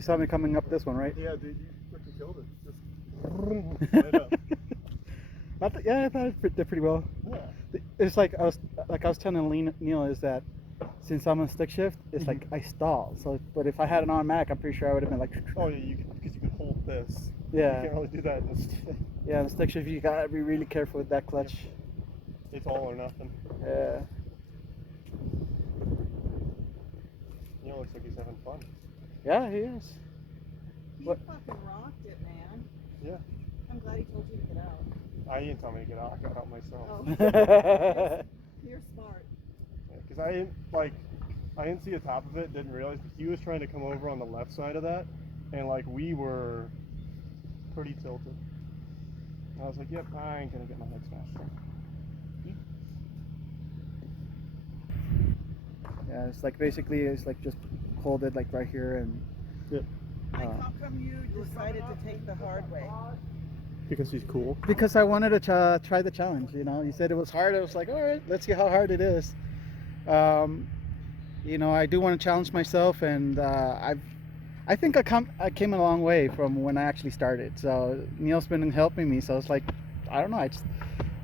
You saw me coming up this one, right? Yeah, dude, you freaking killed it. Just right up. Yeah, I thought it did pretty well. Yeah. It's like I was telling Neil is that since I'm on stick shift, it's like I stall. So, but if I had an automatic, I'm pretty sure I would have been like. Oh yeah, because you can hold this. Yeah. You can't really do that in the stick. Yeah, in the stick shift, you gotta be really careful with that clutch. It's all or nothing. Yeah. You know, looks like he's having fun. Yeah, he is. He What? fucking rocked it, man. Yeah. I'm glad he told you to get out. I didn't tell me to get out. I got out myself. Oh. You're smart. Because I didn't see the top of it. Didn't realize he was trying to come over on the left side of that, and like we were pretty tilted. And I was like, "Yep, I ain't gonna get my head smashed." Yeah, it's like basically it's like just hold it like right here and. Yep. How come you decided to take the hard way? Because he's cool. Because I wanted to try the challenge, you know. You said it was hard. I was like, all right, let's see how hard it is. You know, I do want to challenge myself, and I think I came a long way from when I actually started. So Neil's been helping me. So it's like, I don't know.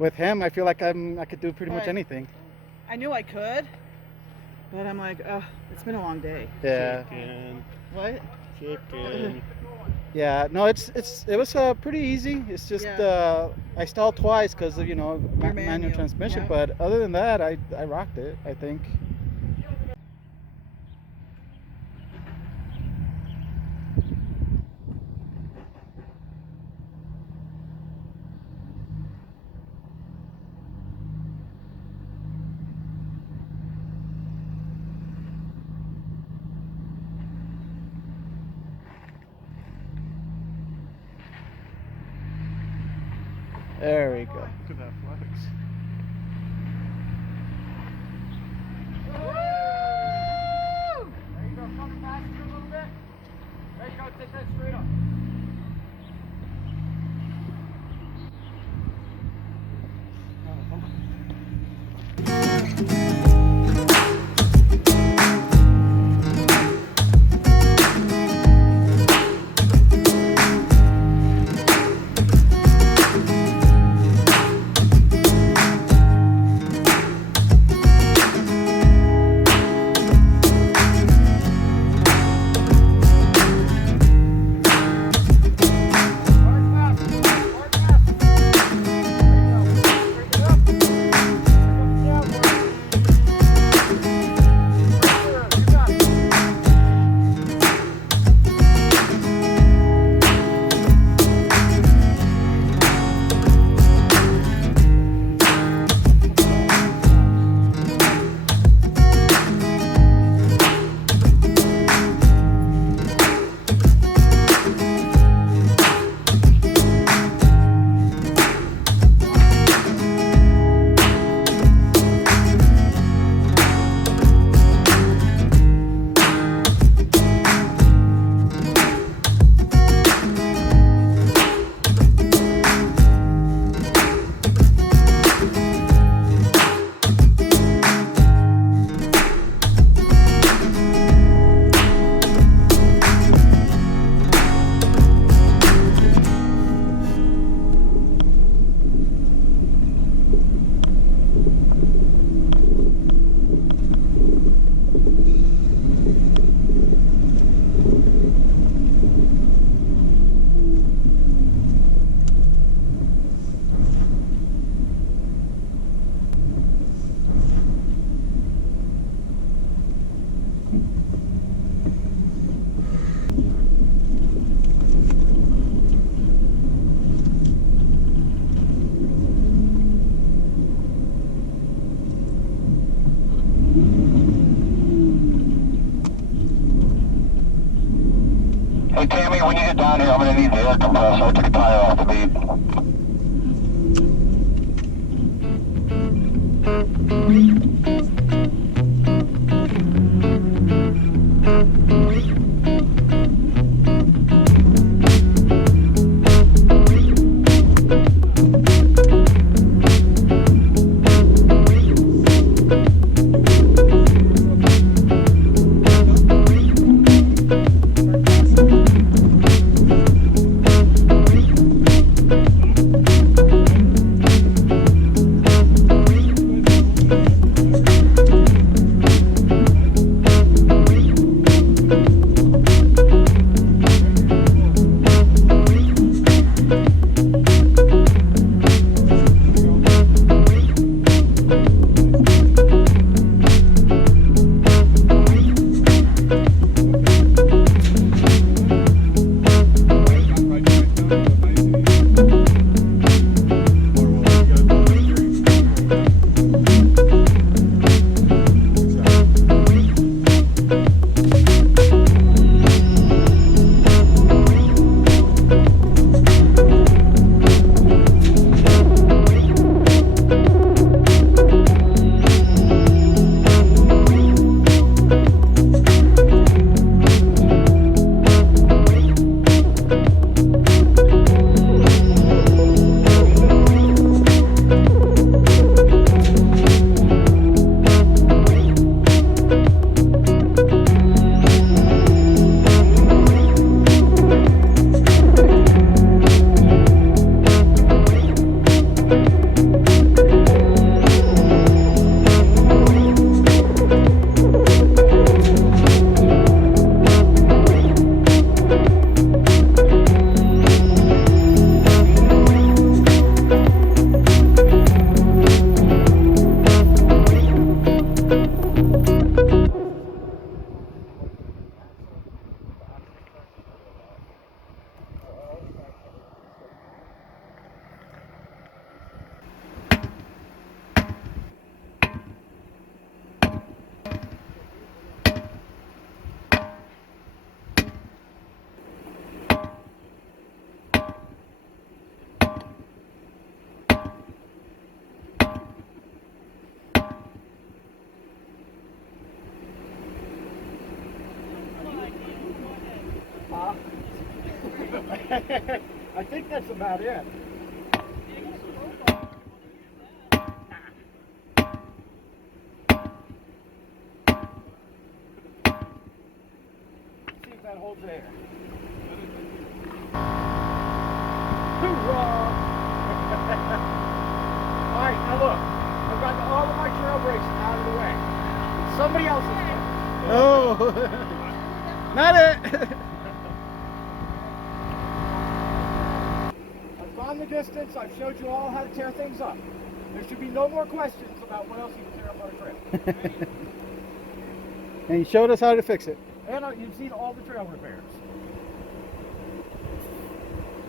With him, I feel like I could do pretty much anything. I knew I could, but I'm like, oh, it's been a long day. Yeah. Chicken. What? Chicken. Yeah, no, it was pretty easy. It's just I stalled twice because of manual transmission, but other than that, I rocked it, I think. There we go. Look at that flex. Woo! There you go, coming faster a little bit. There you go, take that straight up. Hey Tammy, when you get down here, I'm going to need the air compressor. I took a tire off the bead. I think that's about it. See if that holds air. Hoorah! Alright, now look. I've got all of my trail brakes out of the way. It's somebody else's turn. Oh, not it. I've gone the distance. I've showed you all how to tear things up. There should be no more questions about what else you can tear up on a trail. And you showed us how to fix it. And you've seen all the trail repairs.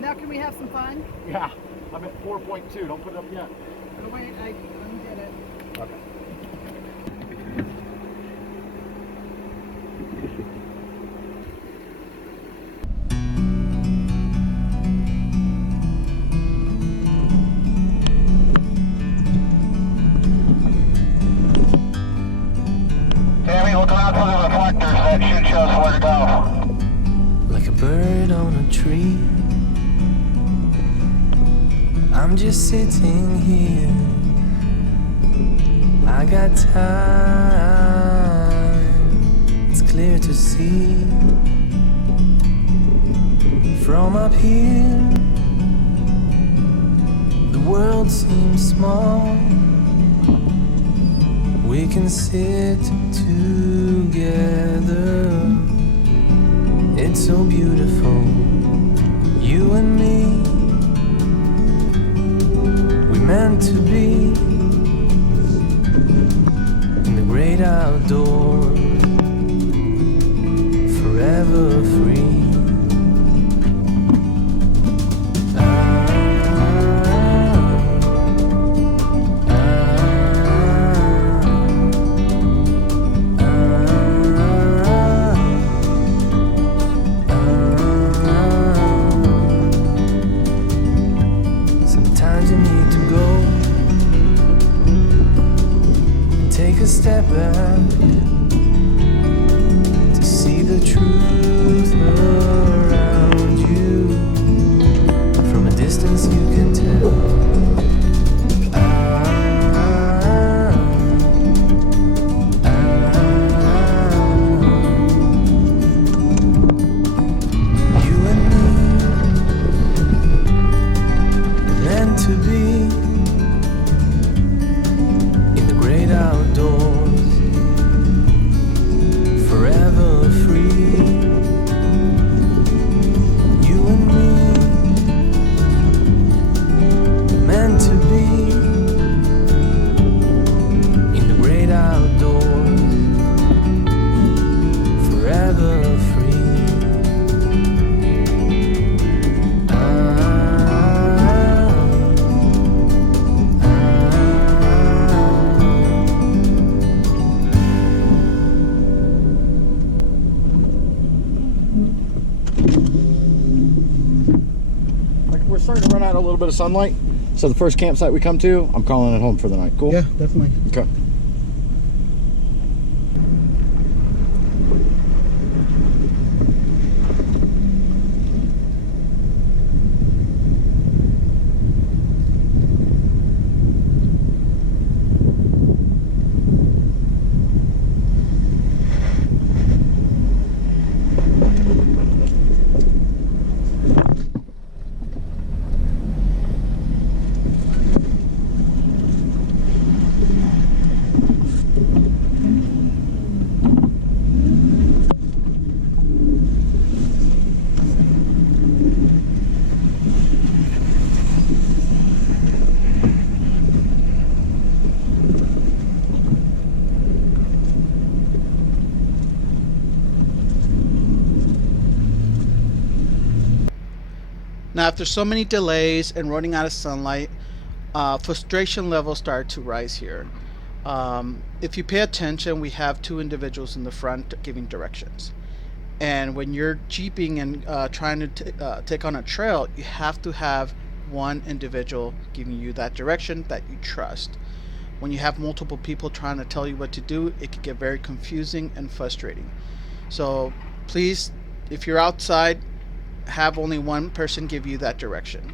Now can we have some fun? Yeah, I'm at 4.2. Don't put it up yet. Oh, wait, I undid it. Okay. Sammy, looking out for the reflectors. That should show us where to go. Like a bird on a tree, I'm just sitting here. I got time, it's clear to see. From up here, the world seems small. We can sit together. It's so beautiful, you and me. We meant to be in the great outdoors, forever free. Step back to see the truth. starting to run out a little bit of sunlight. So the first campsite we come to, I'm calling it home for the night. Cool? Yeah, definitely. Okay. Now, after so many delays and running out of sunlight, frustration levels start to rise here. If you pay attention, we have two individuals in the front giving directions. And when you're jeeping and trying to take on a trail, you have to have one individual giving you that direction that you trust. When you have multiple people trying to tell you what to do, it can get very confusing and frustrating. So please, if you're outside, have only one person give you that direction.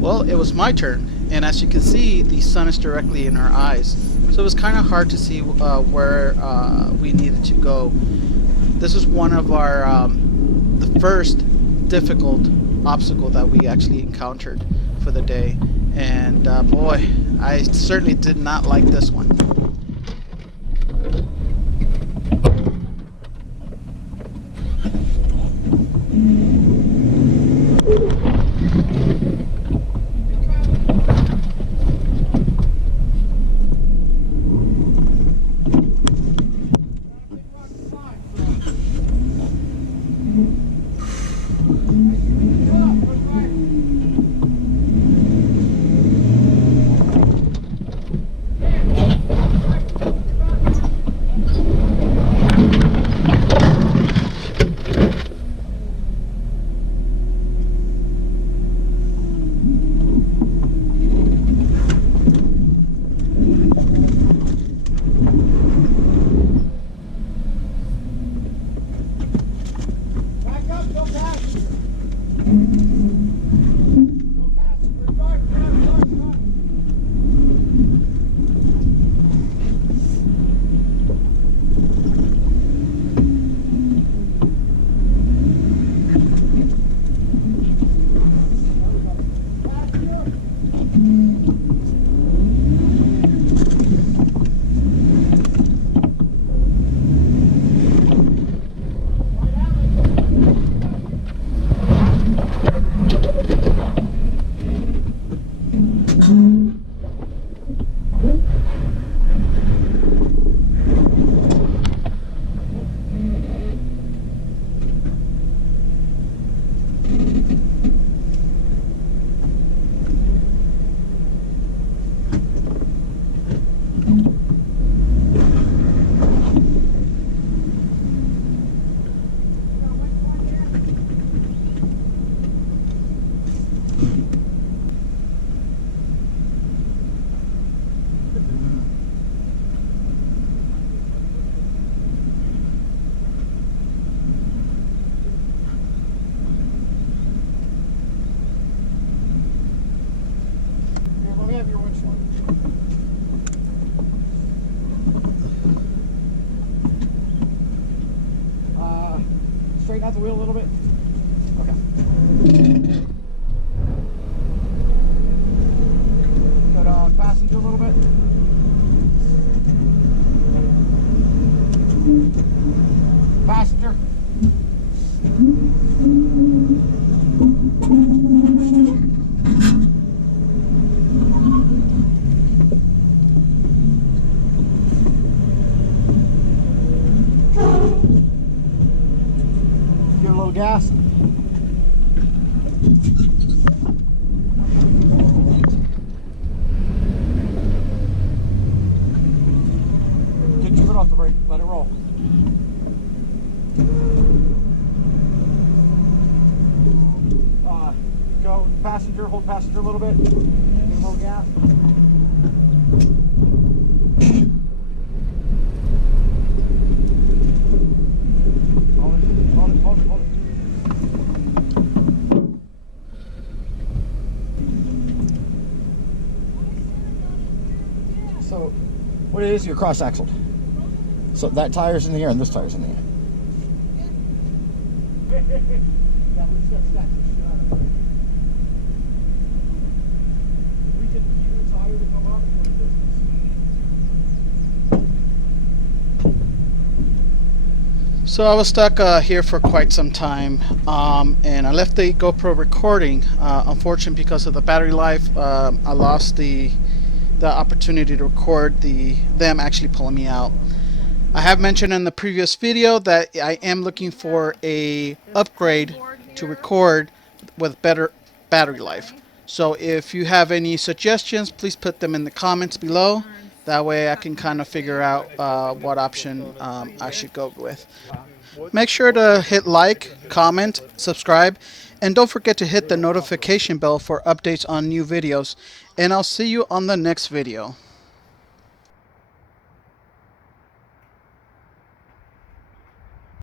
Well, it was my turn, and as you can see, the sun is directly in our eyes, so it was kind of hard to see where we needed to go. This is one of our the first difficult obstacle that we actually encountered for the day, and boy, I certainly did not like this one. Straighten out the wheel a little bit. Okay. Go down passenger a little bit. Passenger. gas. Get your foot off the brake. Let it roll. Go passenger. Hold passenger a little bit. Give a little gas. Hold it. So, what it is, you're cross-axled. So that tire's in the air and this tire's in the air. So I was stuck here for quite some time, and I left the GoPro recording. Unfortunately, because of the battery life, I lost the opportunity to record them actually pulling me out. I have mentioned in the previous video that I am looking for a upgrade to record with better battery life. So if you have any suggestions, please put them in the comments below. That way I can kind of figure out what option I should go with. Make sure to hit like, comment, subscribe, and don't forget to hit the notification bell for updates on new videos. And I'll see you on the next video.